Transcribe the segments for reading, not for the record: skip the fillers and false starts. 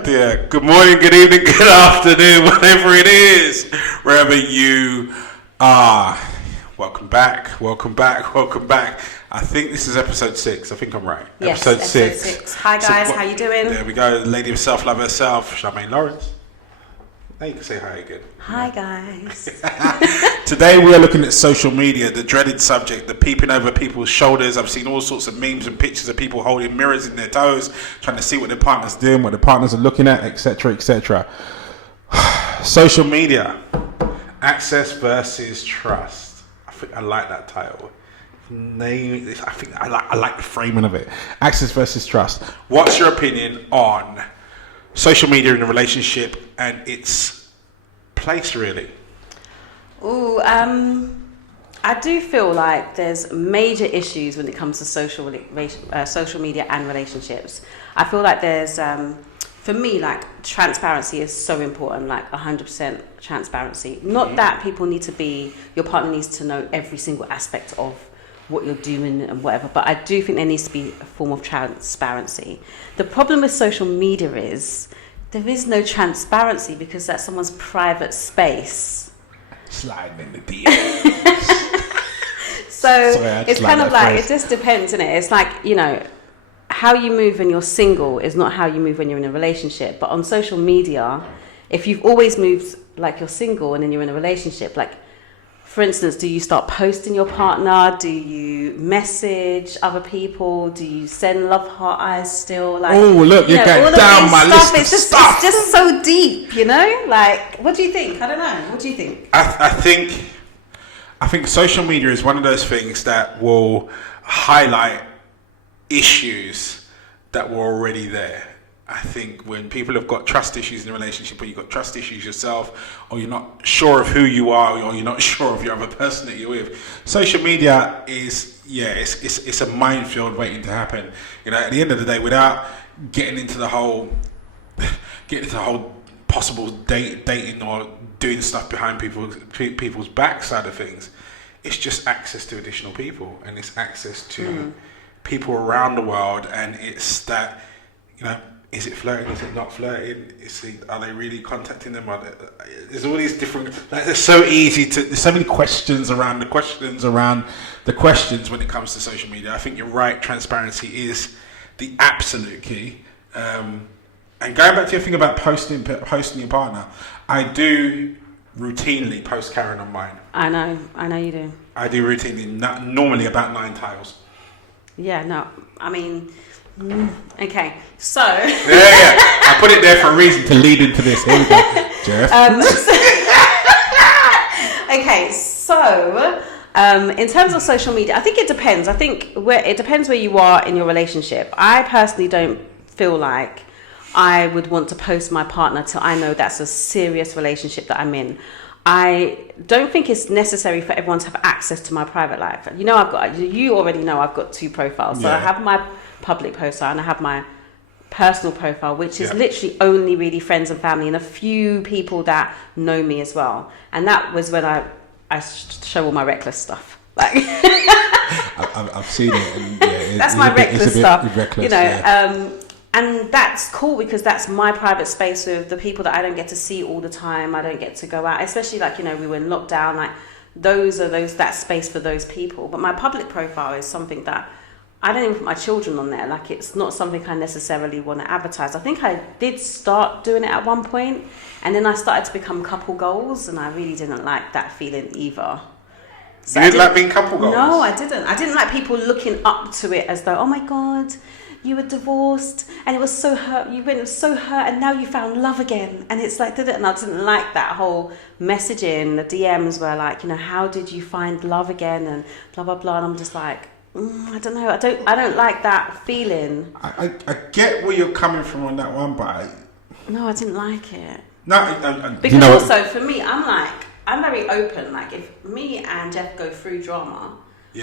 dear. Good morning, good evening, good afternoon, whatever it is, wherever you are. Welcome back, welcome back, welcome back. I think this is episode 6. I think I'm right. Yes, episode 6. Hi guys, how you doing? There we go. Lady of self-love herself, Charmaine Lawrence. Now you can say hi again. Hi guys. Today we are looking at social media, the dreaded subject, the peeping over people's shoulders. I've seen all sorts of memes and pictures of people holding mirrors in their toes, trying to see what their partner's doing, what their partners are looking at, etc., etc. Social media, access versus trust. I think I like that title. I like the framing of it. Access versus trust. What's your opinion on social media in a relationship and its place, really? Ooh, I do feel like there's major issues when it comes to social media and relationships. I feel like there's, for me, like transparency is so important, like 100% transparency. Not that your partner needs to know every single aspect of what you're doing and whatever, but I do think there needs to be a form of transparency. The problem with social media is there is no transparency because that's someone's private space. Sliding in the DMs. It's kind of like, it just depends, isn't it? It's like, how you move when you're single is not how you move when you're in a relationship. But on social media, if you've always moved like you're single and then you're in a relationship, like, for instance, do you start posting your partner? Do you message other people? Do you send love heart eyes still? Like, oh, look, you're going down my list of stuff. It's just so deep, Like, what do you think? I don't know. What do you think? I think social media is one of those things that will highlight issues that were already there. I think when people have got trust issues in a relationship, or you've got trust issues yourself, or you're not sure of who you are, or you're not sure of your other person that you're with, social media is, it's a minefield waiting to happen. At the end of the day, without getting into the whole possible dating or doing stuff behind people's backside of things, it's just access to additional people, and it's access to people around the world, and it's that, is it flirting? Is it not flirting? Are they really contacting them? There's all these different. It's so easy to. There's so many questions around the questions when it comes to social media. I think you're right. Transparency is the absolute key. And going back to your thing about posting your partner, I do routinely post Karen on mine. I know you do. I do routinely, normally about 9 tiles. Yeah. No. I mean. Okay, so I put it there for a reason to lead into this. Here we go, Jeff. Okay, so in terms of social media, I think it depends. I think it depends where you are in your relationship. I personally don't feel like I would want to post my partner till I know that's a serious relationship that I'm in. I don't think it's necessary for everyone to have access to my private life. You already know I've got 2 profiles. So I have my public profile and I have my personal profile, which is literally only really friends and family and a few people that know me as well. And that was when I show all my reckless stuff. Like I've seen it. And, that's my reckless stuff. Reckless, and that's cool because that's my private space with the people that I don't get to see all the time. I don't get to go out, especially we were in lockdown. Like that space for those people. But my public profile is something that I don't even put my children on there. Like, it's not something I necessarily want to advertise. I think I did start doing it at one point, and then I started to become couple goals, and I really didn't like that feeling either. So you didn't like being couple goals? No, I didn't. I didn't like people looking up to it as though, oh my God, you were divorced, and it was so hurt. You went so hurt, and now you found love again. And it's like, and I didn't like that whole messaging. The DMs were like, how did you find love again, and blah blah blah. And I'm just like, I don't know. I don't like that feeling. I get where you're coming from on that one, but no, I didn't like it. No, because also for me, I'm very open. Like, if me and Jeff go through drama,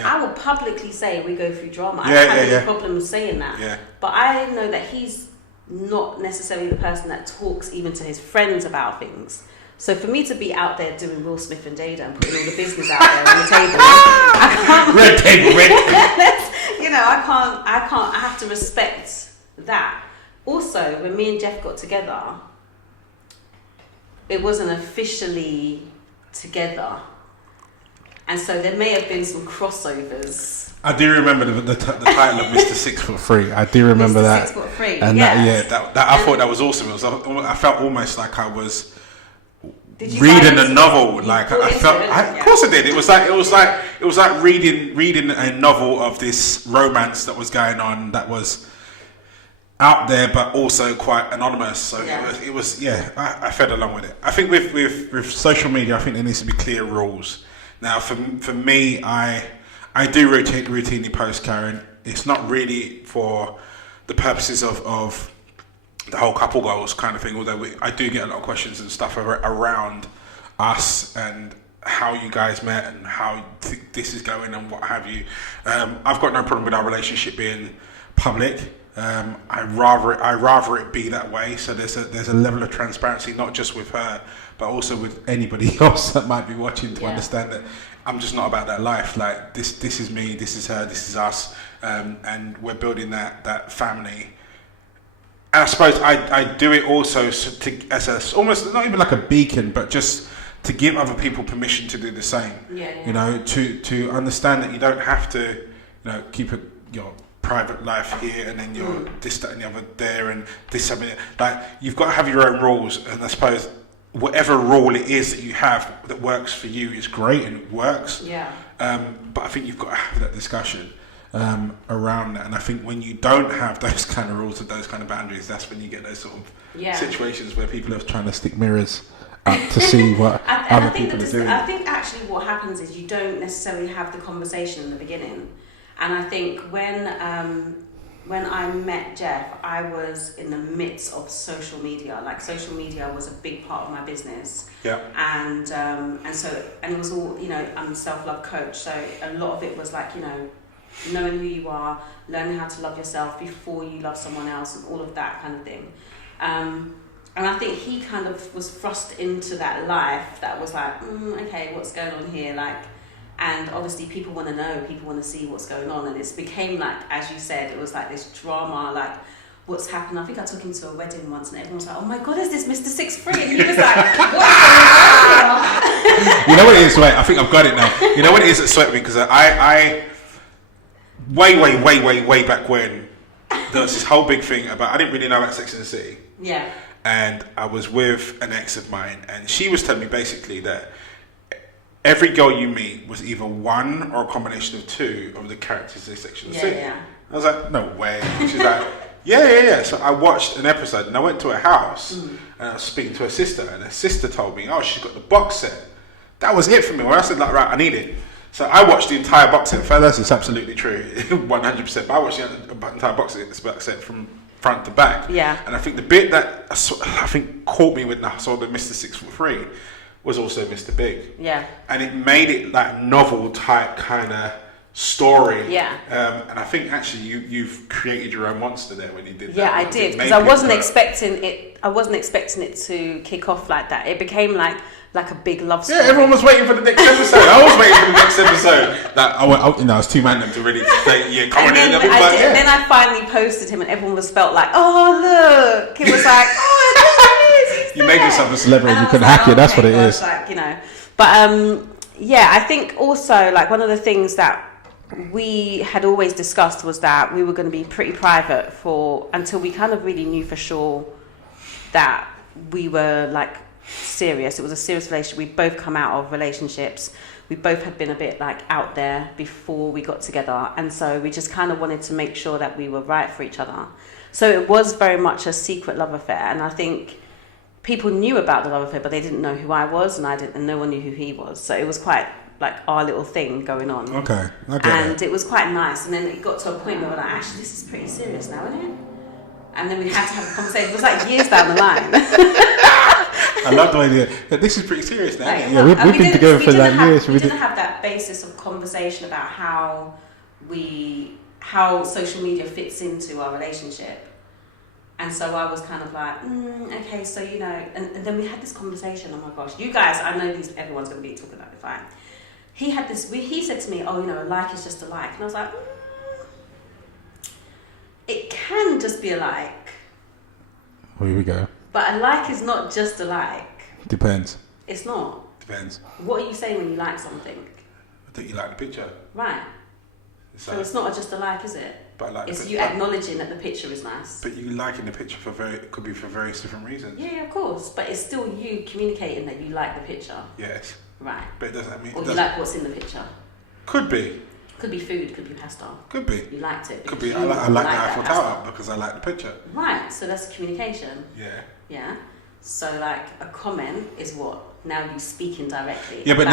I will publicly say we go through drama. I don't have any problem saying that. Yeah. But I know that he's not necessarily the person that talks even to his friends about things. So for me to be out there doing Will Smith and Jada and putting all the business out there on the table, I can't. Red table. I can't. I have to respect that. also, when me and Jeff got together, it wasn't officially together. And so there may have been some crossovers. I do remember the title of Mr. 6'3". I do remember that. Mr. 6'3", and yeah. that I thought that was awesome. I felt almost like I was Did you reading buy a into novel. it? Like You I bought felt. into it, Of course I did. It was like reading a novel of this romance that was going on. That was out there, but also quite anonymous. So it was. I fed along with it. I think with social media, I think there needs to be clear rules. Now, for me, I do routinely post, Karen. It's not really for the purposes of the whole couple goals kind of thing. Although I do get a lot of questions and stuff around us and how you guys met and how this is going and what have you. I've got no problem with our relationship being public. I rather it be that way. So there's a level of transparency, not just with her, but also with anybody else that might be watching, to understand that I'm just not about that life. Like this is me, this is her, this is us, and we're building that family. And I suppose I do it also as a almost not even like a beacon, but just to give other people permission to do the same. You know, to understand that you don't have to, keep your private life here and then you're this, that, and the other there, and this, something like you've got to have your own rules. And I suppose whatever rule it is that you have that works for you is great and it works. But I think you've got to have that discussion around that. And I think when you don't have those kind of rules and those kind of boundaries, that's when you get those sort of situations where people are trying to stick mirrors up to see what other people are doing. I think actually what happens is you don't necessarily have the conversation in the beginning. And I think when I met Jeff, I was in the midst of social media. Like social media was a big part of my business. And it was all, I'm a self-love coach. So a lot of it was like, knowing who you are, learning how to love yourself before you love someone else, and all of that kind of thing. And I think he kind of was thrust into that life that was like, okay, what's going on here? And obviously people want to know, people want to see what's going on. And it became like, as you said, it was like this drama, like what's happened. I think I took him to a wedding once and everyone was like, oh my God, is this Mr. 6'3"? And he was like, what's going on? You know what it is? Wait, I think I've got it now. You know what it is that swept me? Because I way back when, there was this whole big thing about, I didn't really know about Sex and the City. And I was with an ex of mine and she was telling me basically that every girl you meet was either one or a combination of two of the characters in Sex and the City. I was like, no way. And she's like, yeah. So I watched an episode and I went to her house and I was speaking to her sister, and her sister told me, oh, she's got the box set. That was it for me. When I said, like, right, I need it. So I watched the entire box set. Fellas, it's absolutely true, 100%. But I watched the entire box set from front to back. And I think the bit that I think caught me when I saw the Mr. 6'3" was also Mr. Big. And it made it like novel type kind of story. And I think actually you've created your own monster there when you did that. I did, because I wasn't expecting it to kick off like that. It became like a big love story. Everyone was waiting for the next episode. I was waiting for the next episode. I was too random to really say, come on in. Then I finally posted him and everyone felt like, oh look. It was like, oh, you made yourself a celebrity and you couldn't hack it. That's what it is. But I think also like one of the things that we had always discussed was that we were going to be pretty private until we kind of really knew for sure that we were like serious. It was a serious relationship. We'd both come out of relationships. We both had been a bit like out there before we got together, and so we just kind of wanted to make sure that we were right for each other. So it was very much a secret love affair, and I think people knew about the love affair, but they didn't know who I was, and no one knew who he was. So it was quite like our little thing going on. Okay. And it was quite nice. And then it got to a point where we're like, actually, this is pretty serious now, isn't it? And then we had to have a conversation. It was like years down the line. I love the idea that this is pretty serious now. Like, we've been together for like years. We didn't have that basis of conversation about how social media fits into our relationship. And so I was kind of like, okay, so, and then we had this conversation. Oh my gosh, you guys, I know everyone's going to be talking about it, fine. He said to me, oh, a like is just a like. And I was like, it can just be a like, Here we go. But a like is not just a like. Depends. It's not. Depends. What are you saying when you like something? I think you like the picture. Right. So it's not just a like, is it? But I like it's you acknowledging that the picture is nice. But you liking the picture could be for various different reasons. Yeah, of course. But it's still you communicating that you like the picture. Yes. Right. But it doesn't mean. Or you like what's in the picture. Could be. Could be food. Could be pasta. Could be. You liked it. Could be. I like the Eiffel Tower because I like the picture. Right. So that's communication. Yeah. Yeah. So like a comment is what? Now you speaking directly. Yeah, but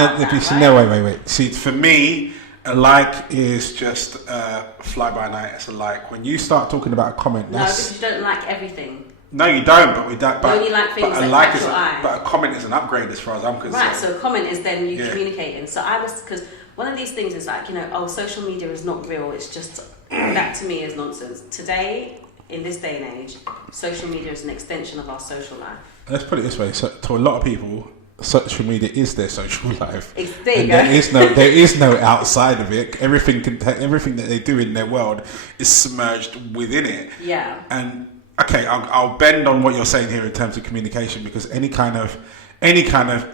wait. See, for me, a like is just fly by night. It's a like. When you start talking about a comment, because you don't like everything. No, you don't. But we don't. But you only like things but that like catch your eye. But a comment is an upgrade as far as I'm concerned. Right. So a comment is then you communicating. So I was because one of these things is like social media is not real. It's just that to me is nonsense. Today, in this day and age, social media is an extension of our social life. Let's put it this way: so, to a lot of people, social media is their social life. There is no outside of it. Everything that they do in their world is submerged within it. Yeah. And okay, I'll bend on what you're saying here in terms of communication, because any kind of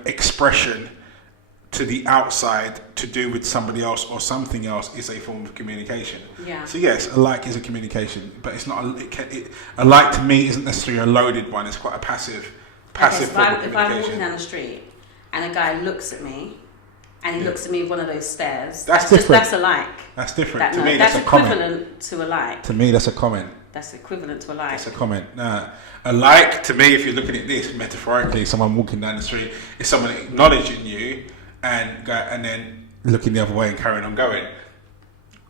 expression to the outside to do with somebody else or something else is a form of communication. Yeah. So yes, a like is a communication, but it's not. A like to me isn't necessarily a loaded one. It's quite a passive. So if I'm walking down the street and a guy looks at me and he looks at me with one of those stares, that's a like. That's different. To me, that's a equivalent comment. to a like. To me, that's a comment. That's equivalent to a like. That's a comment. A like, to me, if you're looking at this metaphorically, someone walking down the street is someone acknowledging you and then looking the other way and carrying on going.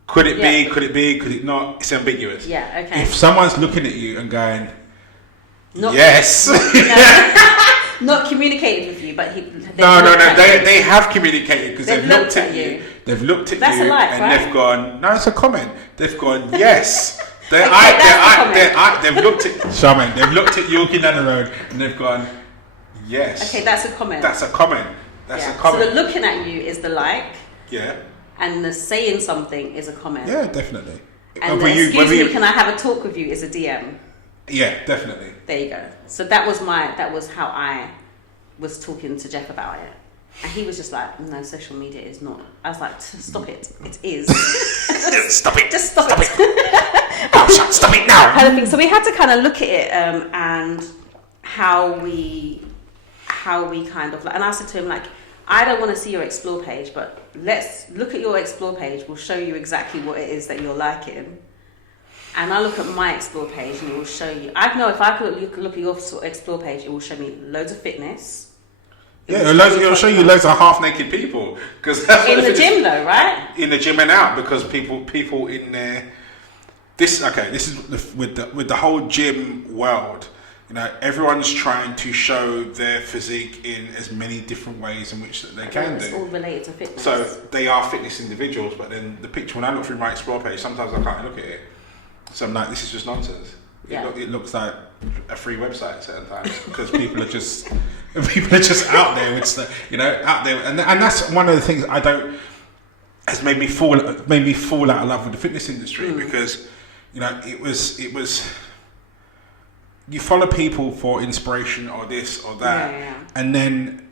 Could it be? Could it be? Could it not? It's ambiguous. Yeah. Okay. If someone's looking at you and going, not, yes. Not communicated with you, but they have communicated because they've looked at you. They've looked at That's you a like, and right? they've gone. No, it's a comment. They've gone yes. They've looked at Charmaine. They've looked at you walking down the road and they've gone yes. Okay, that's a comment. That's a comment. That's a comment. So the looking at you is the like. Yeah. And the saying something is a comment. Yeah, definitely. And the excuse me, can I have a talk with you is a DM. Yeah, definitely. There you go. So that was how I was talking to Jeff about it. And he was just like, no, social media is not. I was like, stop it. It is. Stop it. Just stop it. Oh, stop it now. Kind of thing. So we had to kind of look at it and how we kind of, and I said to him, like, I don't want to see your explore page, but let's look at your explore page. We'll show you exactly what it is that you're liking. And I look at my explore page and it will show you. I know if I could look at your explore page, it will show me loads of fitness. It'll show you loads of half-naked people. In the gym though, right? In the gym and out, because people in there. This is with the whole gym world. Everyone's trying to show their physique in as many different ways in which that they can do. It's all related to fitness. So they are fitness individuals, but then the picture, when I look through my explore page, sometimes I can't look at it. So I'm like, this is just nonsense. Yeah. It looks like a free website at certain times because people are just out there with stuff, out there, and that's one of the things has made me fall out of love with the fitness industry because it was you follow people for inspiration or this or that, and then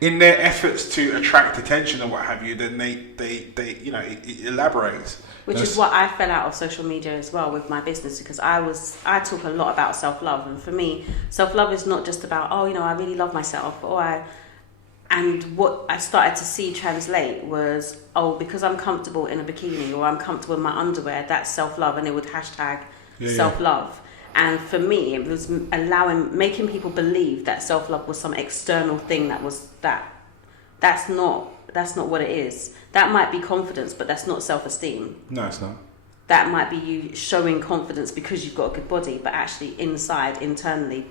in their efforts to attract attention or what have you, then they it elaborates. Which is what I fell out of social media as well with my business, because I talk a lot about self-love, and for me, self-love is not just about I really love myself, and what I started to see translate was because I'm comfortable in a bikini or I'm comfortable in my underwear, that's self-love, and it would hashtag self-love. And for me, it was making people believe that self-love was some external thing that's not what it is. That might be confidence, but that's not self-esteem. No, it's not. That might be you showing confidence because you've got a good body, but actually internally,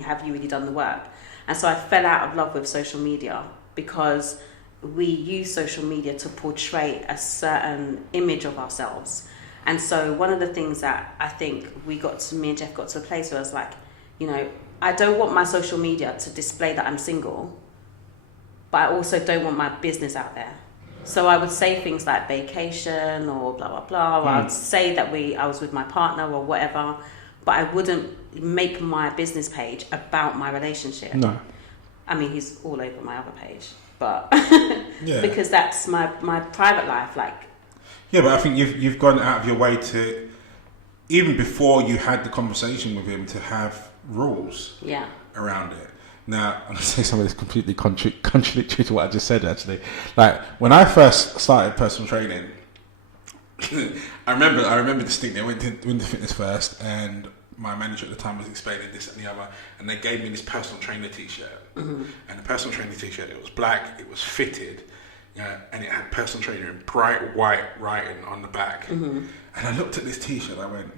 have you really done the work? And so I fell out of love with social media because we use social media to portray a certain image of ourselves. And so one of the things that I think me and Jeff got to a place where I was like, I don't want my social media to display that I'm single, but I also don't want my business out there. So I would say things like vacation or blah, blah, blah, or I would say that I was with my partner or whatever, but I wouldn't make my business page about my relationship. No. I mean, he's all over my other page, but Yeah. because that's my private life. Like, yeah, but I think you've gone out of your way to, even before you had the conversation with him, to have rules around it. Now, I'm going to say something that's completely contradictory to what I just said, actually. Like, when I first started personal training, I remember distinctly, I went to fitness first, and my manager at the time was explaining this and the other, and they gave me this personal trainer t-shirt. And the personal trainer t-shirt, it was black, it was fitted, and it had personal trainer in bright white writing on the back. And I looked at this t-shirt, I went,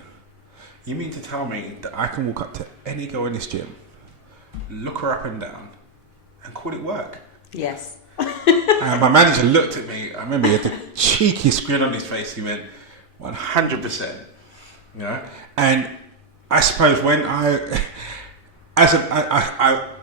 you mean to tell me that I can walk up to any girl in this gym, look her up and down, and call it work? yes. And my manager looked at me. I remember he had the cheekiest grin on his face. He went, 100%. You know? And I suppose when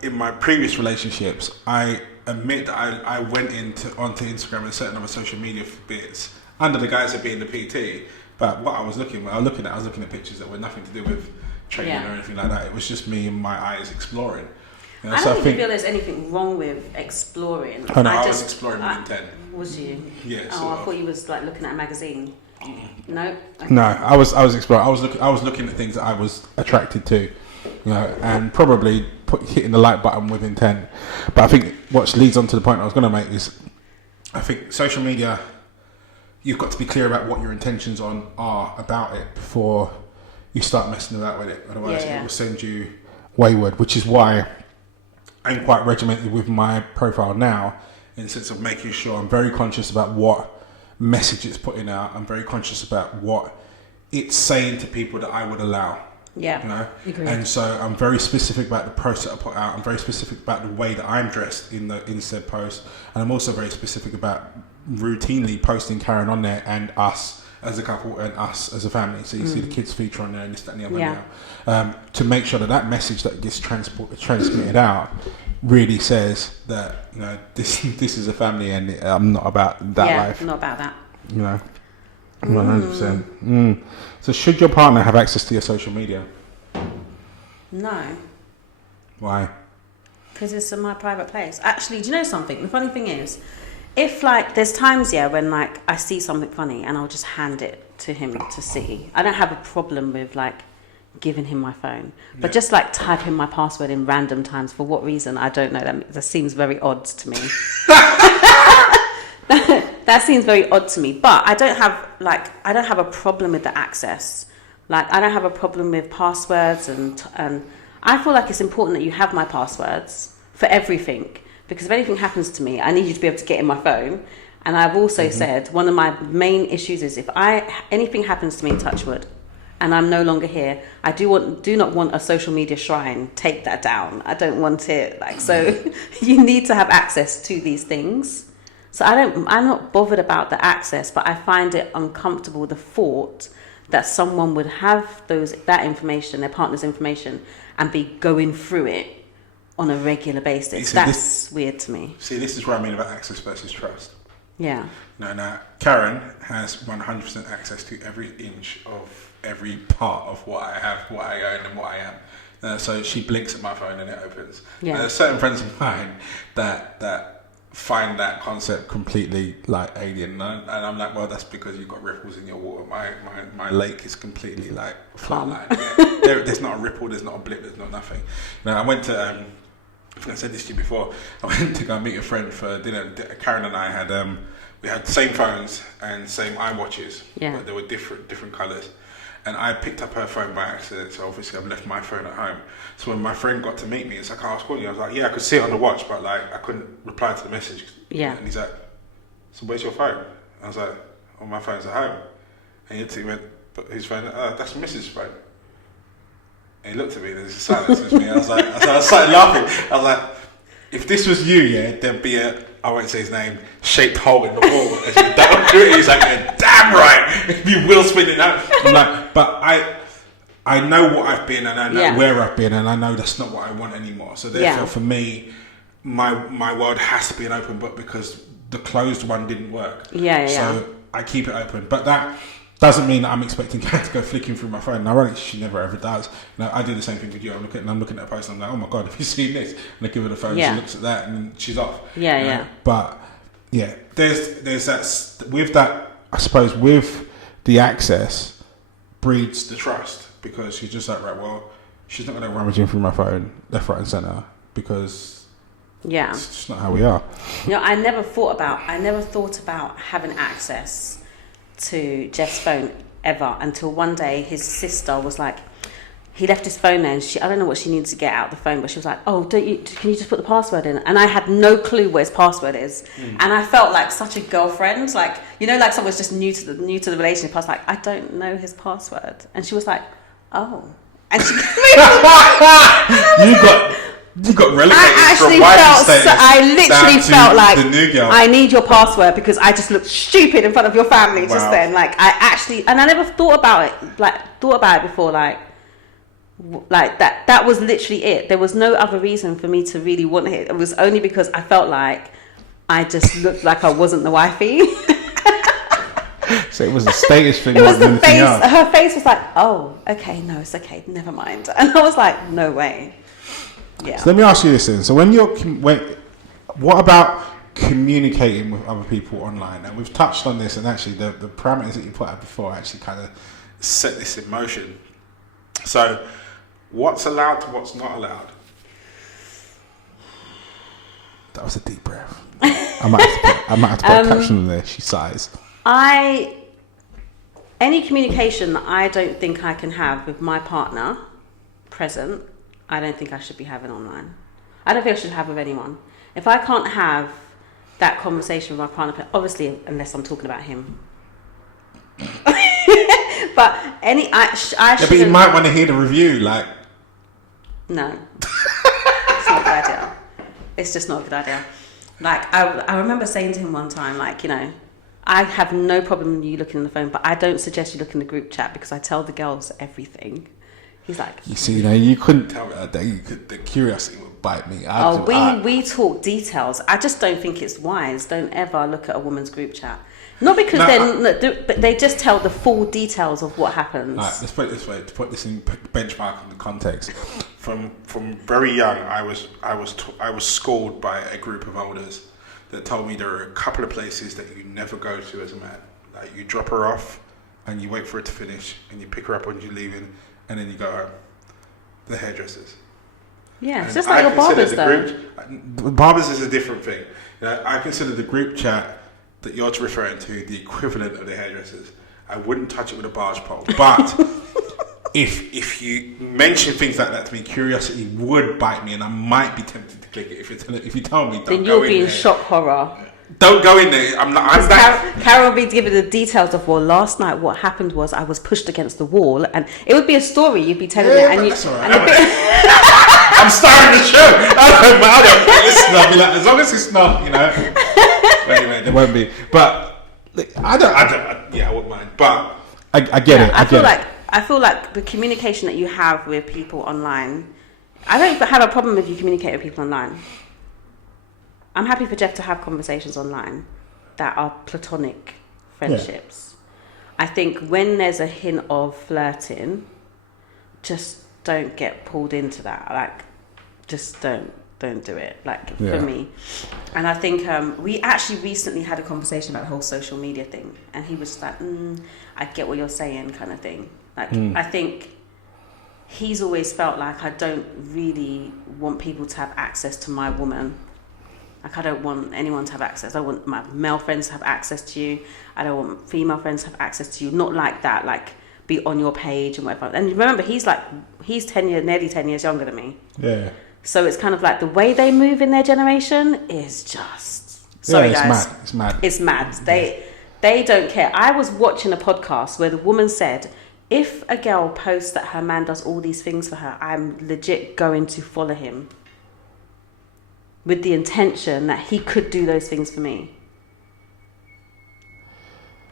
in my previous relationships, I admit that I went onto Instagram and certain other social media bits under the guise of being the PT. But what I was looking at pictures that were nothing to do with training or anything like that. It was just me and my eyes exploring. You know, I don't even feel there's anything wrong with exploring. Oh no, I was exploring with intent. Was you? Yeah. Oh, I thought you was like looking at a magazine. No. Okay. No, I was exploring. I was looking at things that I was attracted to, you know, and probably hitting the like button with intent. But I think what leads on to the point I was going to make is, I think social media, you've got to be clear about what your intentions are about it before you start messing about with it. Otherwise, it will send you wayward. Which is why I'm quite regimented with my profile now, in the sense of making sure I'm very conscious about what message it's putting out. I'm very conscious about what it's saying to people that I would allow. Yeah. You know? Agreed. And so I'm very specific about the post that I put out. I'm very specific about the way that I'm dressed in said post. And I'm also very specific about routinely posting Karen on there and us as a couple and us as a family. So you see the kids feature on there and this, that and the other now. To make sure that message that gets transmitted out really says that, you know, this is a family and I'm not about that life. Not about that. You know, 100%. So should your partner have access to your social media? No. Why? Because it's in my private place. Actually, do you know something? The funny thing is, if like there's times when like I see something funny and I'll just hand it to him to see. I don't have a problem with like giving him my phone, but just like typing my password in random times for what reason I don't know. That seems very odd to me. That seems very odd to me. But I don't have a problem with the access. Like I don't have a problem with passwords and I feel like it's important that you have my passwords for everything. Because if anything happens to me, I need you to be able to get in my phone. And I've also said one of my main issues is if anything happens to me in Touchwood and I'm no longer here, I do not want a social media shrine. Take that down. I don't want it. Like, so you need to have access to these things. So I'm not bothered about the access, but I find it uncomfortable, the thought that someone would have that information, their partner's information, and be going through it on a regular basis. That's weird to me. See, this is what I mean about access versus trust. Yeah. Now, Karen has 100% access to every inch of every part of what I have, what I own, and what I am. So she blinks at my phone and it opens. Yeah. There's certain friends of mine that find that concept completely like alien, and I'm like, well, that's because you've got ripples in your water. My lake is completely like flatline. There's not a ripple, there's not a blip, there's not nothing. Now I went to I think I said this to you before. I went to go meet a friend for dinner. Karen and I had we had the same phones and same iWatches, but they were different colours. And I picked up her phone by accident, so obviously I've left my phone at home. So when my friend got to meet me, it's like, oh, I was calling you. I was like, yeah, I could see it on the watch, but like I couldn't reply to the message. Yeah. And he's like, so where's your phone? I was like, oh, my phone's at home. And he went, but whose phone? That's Mrs. phone. And he looked at me, there's a silence with me. I started laughing. I was like, if this was you, there'd be I won't say his name, shaped hole in the wall. He's like, damn right, you will spin it out. I'm like, but I know what I've been and I know where I've been and I know that's not what I want anymore. So therefore for me, my world has to be an open book because the closed one didn't work. So I keep it open. But that doesn't mean that I'm expecting Kat to go flicking through my phone. And ironically, she never ever does. I do the same thing with you. I'm looking at a post, and I'm like, oh my God, have you seen this? And I give her the phone, she looks at that, and then she's off. Yeah. But yeah, there's that with that. I suppose with the access breeds the trust, because she's just like, right, well, she's not going to rummage in through my phone left, right, and centre, because it's just not how we are. I never thought about having access to Jeff's phone ever until one day his sister was like, he left his phone there, and I don't know what she needed to get out of the phone, but she was like, oh, can you just put the password in? And I had no clue what his password is. And I felt like such a girlfriend, like, like someone's just new to the relationship. I was like, I don't know his password. And she was like, oh. And she gave me You got relegated from wifey status. I literally felt like, the new girl. I need your password because I just looked stupid in front of your family just then. Like, and I never thought about it before, like that was literally it. There was no other reason for me to really want it. It was only because I felt like I just looked like I wasn't the wifey. So it was a status thing. It was the face. Her face was like, oh, okay, no, it's okay, never mind. And I was like, no way. Yeah. So let me ask you this then. So what about communicating with other people online? And we've touched on this, and actually the parameters that you put out before actually kind of set this in motion. So what's allowed to what's not allowed? That was a deep breath. I might have to put a caption on there. She sighs. Any communication that I don't think I can have with my partner present, I don't think I should be having online. I don't think I should have with anyone. If I can't have that conversation with my partner, obviously, unless I'm talking about him. But but you might want to hear the review, like. No, it's not a good idea. It's just not a good idea. Like I remember saying to him one time, like, I have no problem with you looking in the phone, but I don't suggest you look in the group chat because I tell the girls everything. He's like, you see, you couldn't tell me that. The curiosity would bite me. We talk details. I just don't think it's wise. Don't ever look at a woman's group chat. Not because but they just tell the full details of what happens. Right, let's put it this way, to put this in benchmark in the context. From very young, I was schooled by a group of elders that told me there are a couple of places that you never go to as a man. Like, you drop her off, and you wait for it to finish, and you pick her up when you're leaving, and then you go home. The hairdressers. Yeah, it's just like your barbers, though. Barbers is a different thing. I consider the group chat that you're referring to the equivalent of the hairdressers. I wouldn't touch it with a barge pole, but if you mention things like that to me, curiosity would bite me, and I might be tempted to click it. If you tell me, don't then go you'll in be in there. shock horror. Don't go in there. Karen will be giving the details of, well, last night what happened was I was pushed against the wall, and it would be a story you'd be telling it. And that's all right. I'm starting the show. I don't listen. I'll be like, as long as it's not, But anyway, there won't be. But I wouldn't mind. But I get it. I feel like the communication that you have with people online, I don't have a problem if you communicate with people online. I'm happy for Jeff to have conversations online that are platonic friendships. Yeah. I think when there's a hint of flirting, just don't get pulled into that. Like, just don't do it. Like, for me. And I think we actually recently had a conversation about the whole social media thing, and he was just like, I get what you're saying, kind of thing. Like, I think he's always felt like I don't really want people to have access to my woman. Like, I don't want anyone to have access. I want my male friends to have access to you. I don't want female friends to have access to you. Not like that, like, be on your page and whatever. And remember, he's nearly 10 years younger than me. Yeah. So it's kind of like the way they move in their generation is just... Sorry, guys. It's mad. They don't care. I was watching a podcast where the woman said, if a girl posts that her man does all these things for her, I'm legit going to follow him, with the intention that he could do those things for me.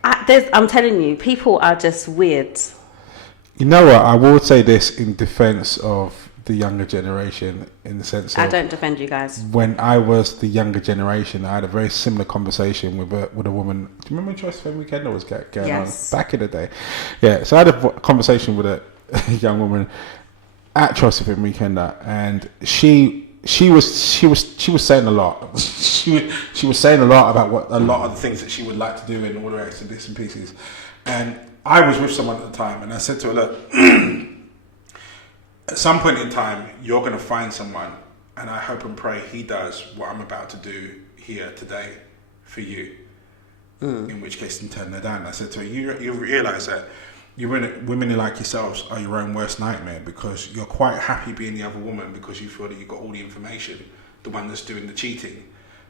I'm telling you, people are just weird. You know what? I will say this in defense of the younger generation in the sense of... I don't defend you guys. When I was the younger generation, I had a very similar conversation with a woman. Do you remember when Choice FM Weekend was going on back in the day? Yeah, so I had a conversation with a young woman at Choice FM Weekend, and she was saying a lot. she was saying a lot about a lot of the things that she would like to do and all the rest of bits and pieces. And I was with someone at the time, and I said to her, look, at some point in time, you're going to find someone, and I hope and pray he does what I'm about to do here today for you. In which case, you turn her down. I said to her, you realise that women like yourselves are your own worst nightmare, because you're quite happy being the other woman because you feel that you've got all the information, the one that's doing the cheating.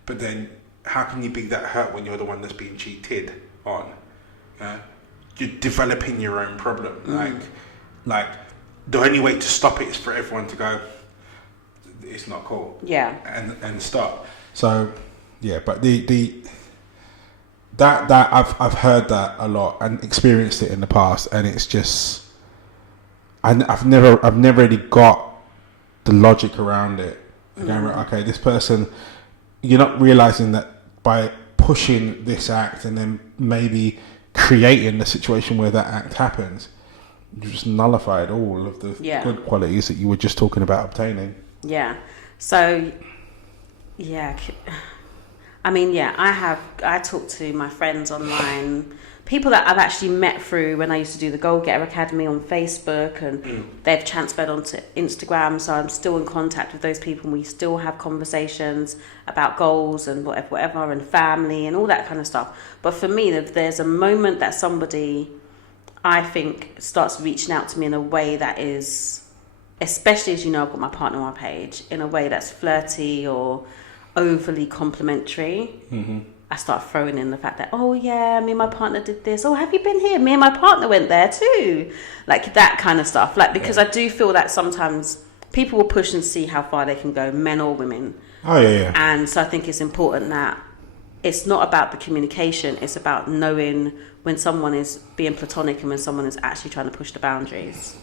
But then, how can you be that hurt when you're the one that's being cheated on? You're developing your own problem. Like the only way to stop it is for everyone to go, it's not cool. Yeah. And stop. So, yeah, but that I've heard that a lot and experienced it in the past, and it's just I've never really got the logic around it. Going, okay, this person, you're not realizing that by pushing this act and then maybe creating the situation where that act happens, you just nullified all of the good qualities that you were just talking about obtaining. Yeah. So, yeah. I mean, yeah, I talk to my friends online, people that I've actually met through when I used to do the Goal Getter Academy on Facebook, and they've transferred onto Instagram, so I'm still in contact with those people, and we still have conversations about goals and whatever, and family and all that kind of stuff. But for me, if there's a moment that somebody, I think, starts reaching out to me in a way that is, especially as you know, I've got my partner on my page, in a way that's flirty or overly complimentary, I start throwing in the fact that, oh yeah, me and my partner did this. Oh, have you been here? Me and my partner went there too. Like that kind of stuff. Like, because I do feel that sometimes people will push and see how far they can go, men or women. Oh yeah. And so I think it's important that it's not about the communication. It's about knowing when someone is being platonic and when someone is actually trying to push the boundaries.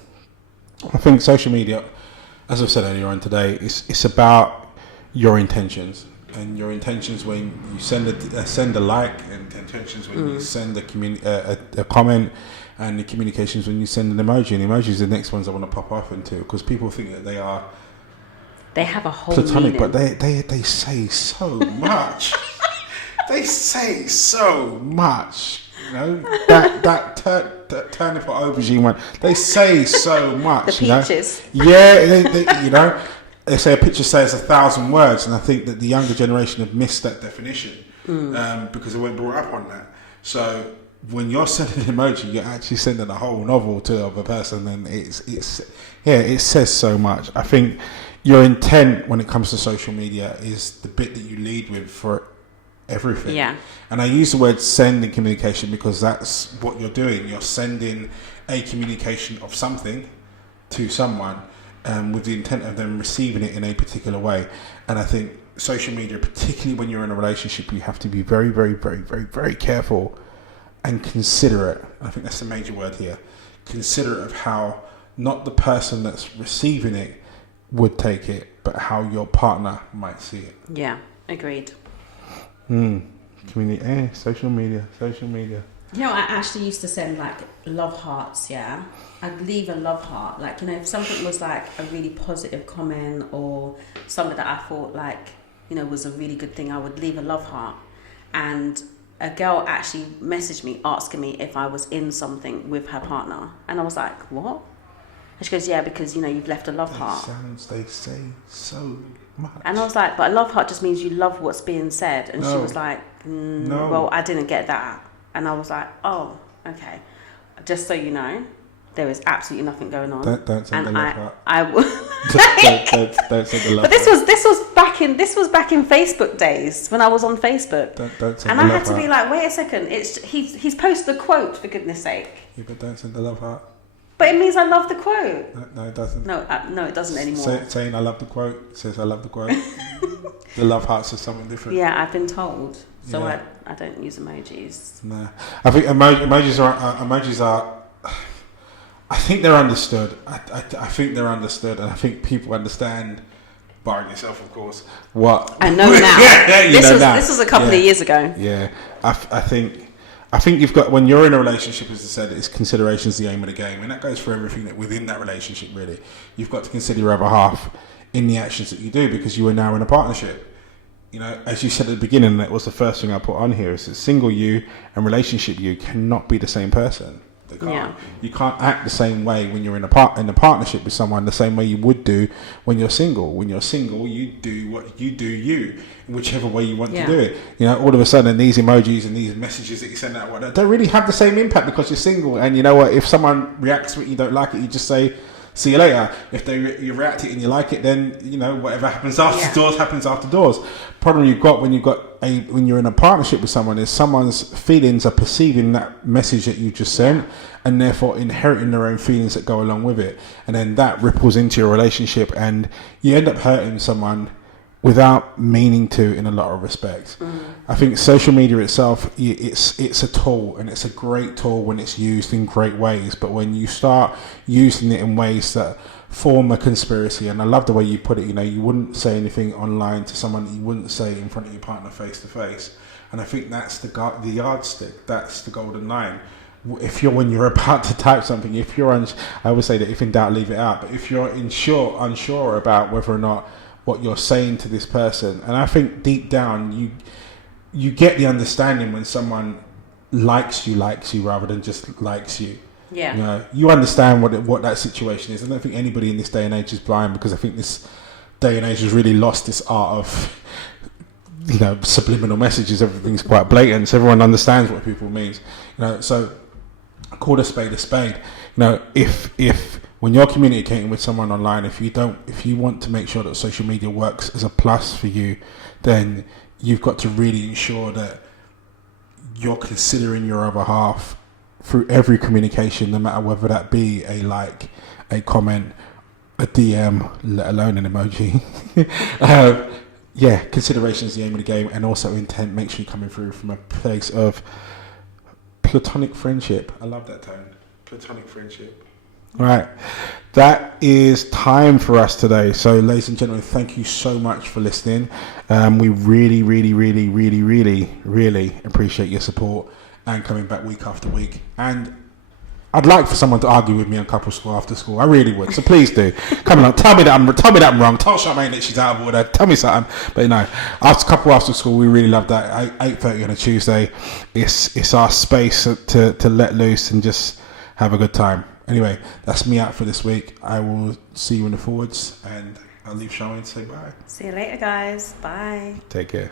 I think social media, as I've said earlier on today, it's about your intentions, and your intentions when you send a like, and intentions when you send a comment, and the communications when you send an emoji. And emoji is the next ones I want to pop off into, because people think that they have a whole platonic meaning. But they say so much. They say so much. You know, that turnip or aubergine one. They say so much. The peaches. You know? Yeah, they you know. They say a picture says 1,000 words, and I think that the younger generation have missed that definition because they weren't brought up on that. So when you're sending an emoji, you're actually sending a whole novel to the other person, and it says so much. I think your intent when it comes to social media is the bit that you lead with for everything. Yeah. And I use the word send in communication because that's what you're doing. You're sending a communication of something to someone, with the intent of them receiving it in a particular way. And I think social media, particularly when you're in a relationship, you have to be very, very, very, very, very careful and considerate. I think that's the major word here. Considerate of how not the person that's receiving it would take it, but how your partner might see it. Yeah, agreed. Social media. You know, I actually used to send like love hearts, yeah. I'd leave a love heart. Like, you know, if something was like a really positive comment or something that I thought like, you know, was a really good thing, I would leave a love heart. And a girl actually messaged me asking me if I was in something with her partner. And I was like, what? And she goes, yeah, because, you know, you've left a love heart. They say so much. And I was like, but a love heart just means you love what's being said. And she was like, no. Well, I didn't get that. And I was like, oh, okay. Just so you know, there is absolutely nothing going on. Don't say the love heart. I will. don't say the love heart. But this was back in Facebook days when I was on Facebook. Don't say and the I had to be like, wait a second. He's posted a quote, for goodness sake. Yeah, but don't say the love heart. But it means I love the quote. No, it doesn't. No, it doesn't anymore. Saying I love the quote says I love the quote. The love heart says something different. Yeah, I've been told. So yeah. I don't use emojis. No, I think emojis are. I think they're understood. I think they're understood, and I think people understand, barring yourself, of course. What I know now. This was a couple of years ago. Yeah, I think you've got, when you're in a relationship, as I said, it's consideration's the aim of the game, and that goes for everything that within that relationship. Really, you've got to consider your other half in the actions that you do, because you are now in a partnership. You know, as you said at the beginning, that was the first thing I put on here, is that single you and relationship you cannot be the same person. They can't. Yeah. You can't act the same way when you're in a partnership with someone the same way you would do when you're single. When you're single, you do what you do, you, in whichever way you want to do it. You know, all of a sudden these emojis and these messages that you send out don't really have the same impact because you're single. And you know what? If someone reacts to it, you don't like it, you just say, see you later. If you react it and you like it, then you know whatever happens after doors happens after doors. Problem you've got when you're in a partnership with someone is someone's feelings are perceiving that message that you just sent, and therefore inheriting their own feelings that go along with it, and then that ripples into your relationship, and you end up hurting someone without meaning to, in a lot of respects. I think social media itself, it's a tool, and it's a great tool when it's used in great ways, but when you start using it in ways that form a conspiracy, and I love the way you put it, you know, you wouldn't say anything online to someone that you wouldn't say in front of your partner face to face, and I think that's the yardstick, that's the golden line. When you're about to type something, I always say that if in doubt, leave it out, but if you're unsure about whether or not what you're saying to this person, and I think deep down you get the understanding when someone likes you rather than just likes you. Yeah. You know, you understand what that situation is. I don't think anybody in this day and age is blind, because I think this day and age has really lost this art of, you know, subliminal messages. Everything's quite blatant, so everyone understands what people means. You know, so call a spade a spade. You know, if when you're communicating with someone online, if you want to make sure that social media works as a plus for you, then you've got to really ensure that you're considering your other half through every communication, no matter whether that be a like, a comment, a DM, let alone an emoji. Consideration is the aim of the game, and also intent. Make sure you're coming through from a place of platonic friendship. I love that tone. Platonic friendship. Right, that is time for us today. So, ladies and gentlemen, thank you so much for listening. We really, really, really, really, really, really appreciate your support and coming back week after week. And I'd like for someone to argue with me on Couple School after school. I really would. So please do. Come along. Tell me that I'm wrong. Tell Charmaine that she's out of order. Tell me something. But no, after Couple After School, we really love that. 8:30 on a Tuesday. It's our space to let loose and just have a good time. Anyway, that's me out for this week. I will see you in the forwards, and I'll leave Charmaine to say bye. See you later, guys. Bye. Take care.